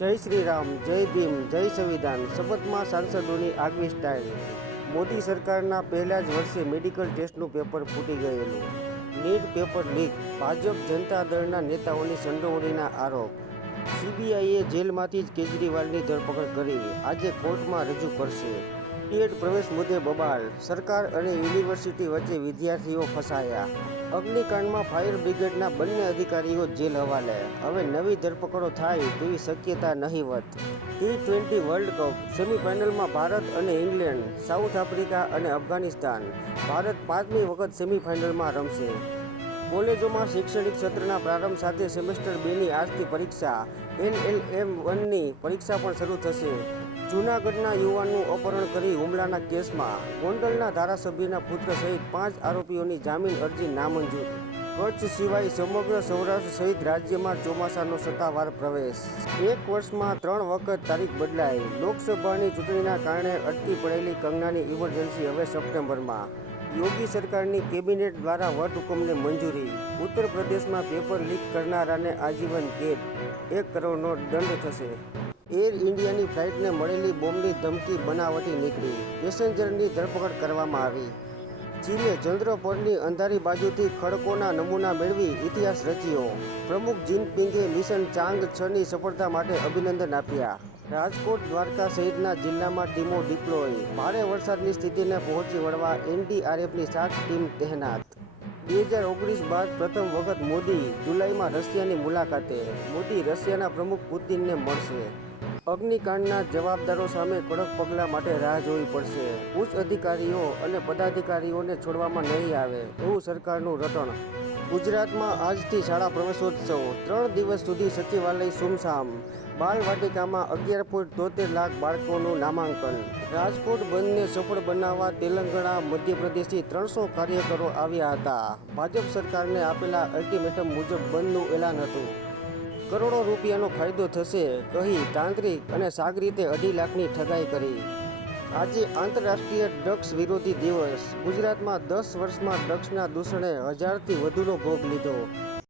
જય શ્રી રામ, જય ભીમ, જય સંવિધાન શપથમાં સાંસદોની આગવી સ્ટાઇલ મોદી સરકારના પહેલા જ વર્ષે મેડિકલ ટેસ્ટનું પેપર ફૂટી ગયેલું. નીટ પેપર લીક ભાજપ જનતા દળના નેતાઓની સંડોવણીના આરોપ. સીબીઆઈએ જેલમાંથી જ કેજરીવાલની ધરપકડ કરી, આજે કોર્ટમાં રજૂ કરશે. ટેટ પ્રવેશ મુદ્દે બબાલ. સરકાર અને યુનિવર્સિટી વચ્ચે વિદ્યાર્થીઓ ફસાયા. અગ્નિકાંડમાં ફાયર બ્રિગેડના બંને અધિકારીઓ જેલ હવાલે. હવે નવી ધરપકડો થાય તેવી શક્યતા નહીવત. ટી ટ્વેન્ટી વર્લ્ડ કપ સેમિફાઇનલમાં ભારત અને ઇંગ્લેન્ડ, સાઉથ આફ્રિકા અને અફઘાનિસ્તાન. ભારત પાંચમી વખત સેમિફાઇનલમાં રમશે. કોલેજોમાં શૈક્ષણિક સત્રના પ્રારંભ સાથે સેમેસ્ટર બેની આજથી પરીક્ષા એન એલ એમ વનની પરીક્ષા પણ શરૂ થશે. જૂનાગઢના યુવાનનું અપહરણ કરી હુમલાના કેસમાં ગોંડલના ધારાસભ્યના પુત્ર સહિત પાંચ આરોપીઓની જામીન અરજી નામંજૂર. કચ્છ સિવાય સમગ્ર સૌરાષ્ટ્ર સહિત રાજ્યમાં ચોમાસાનો સત્તાવાર પ્રવેશ. એક વર્ષમાં ત્રણ વખત તારીખ બદલાઈ લોકસભાની ચૂંટણીના કારણે અટકી પડેલી કંગનાની ઇમરજન્સી હવે સપ્ટેમ્બરમાં. યોગી સરકારની કેબિનેટ દ્વારા વટહુકમને મંજૂરી. ઉત્તર પ્રદેશમાં પેપર લીક કરનારાને આજીવન કેદ. એક કરોડનો દંડ થશે. એર ઇન્ડિયાની ફ્લાઇટને મળેલી બોમ્બની ધમકી બનાવટી નીકળી. પેસેન્જરની ધરપકડ કરવામાં આવી. ચીને ચંદ્ર પરની અંધારી બાજુથી ખડકોના નમૂના મેળવી ઇતિહાસ રચ્યો. પ્રમુખ જિનપિંગે મિશન ચાંગ છની સફળતા માટે અભિનંદન આપ્યા. રાજકોટ દ્વારકા સહિતના જિલ્લામાં ટીમો ડિપ્લોય. ભારે વરસાદની સ્થિતિને પહોંચી વળવા એનડીઆરએફની સાત ટીમ તહેનાત. બે હજાર ઓગણીસ બાદ પ્રથમ વખત મોદી જુલાઈમાં રશિયાની મુલાકાતે. મોદી રશિયાના પ્રમુખ પુતિનને મળશે. અગ્નિકાંડના જવાબદારો સામે કડક પગલાં માટે રાહ જોવી પડશે. ઉચ્ચ અધિકારીઓ અને પદાધિકારીઓને છોડવામાં નહીં આવે એવું સરકારનું રટણ. ગુજરાતમાં આજથી શાળા પ્રવેશોત્સવ. ત્રણ દિવસ સુધી સચિવાલય સુમસામ. બાલવાટિકામાં અગિયાર પોઈન્ટ તોતેર લાખ બાળકોનું નામાંકન. રાજકોટ બંધને સફળ બનાવવા તેલંગાણા મધ્યપ્રદેશથી ત્રણસો કાર્યકરો આવ્યા હતા. ભાજપ સરકારને આપેલા અલ્ટિમેટમ મુજબ બંધનું એલાન હતું. કરોડો રૂપિયાનો ફાયદો થશે, કહી તાંત્રિક અને સાગરીતે અઢી લાખની ઠગાઈ કરી. આજે આંતરરાષ્ટ્રીય ડ્રગ્સ વિરોધી દિવસ. ગુજરાતમાં દસ વર્ષમાં ડ્રગ્સના દૂષણે હજારથી વધુનો ભોગ લીધો.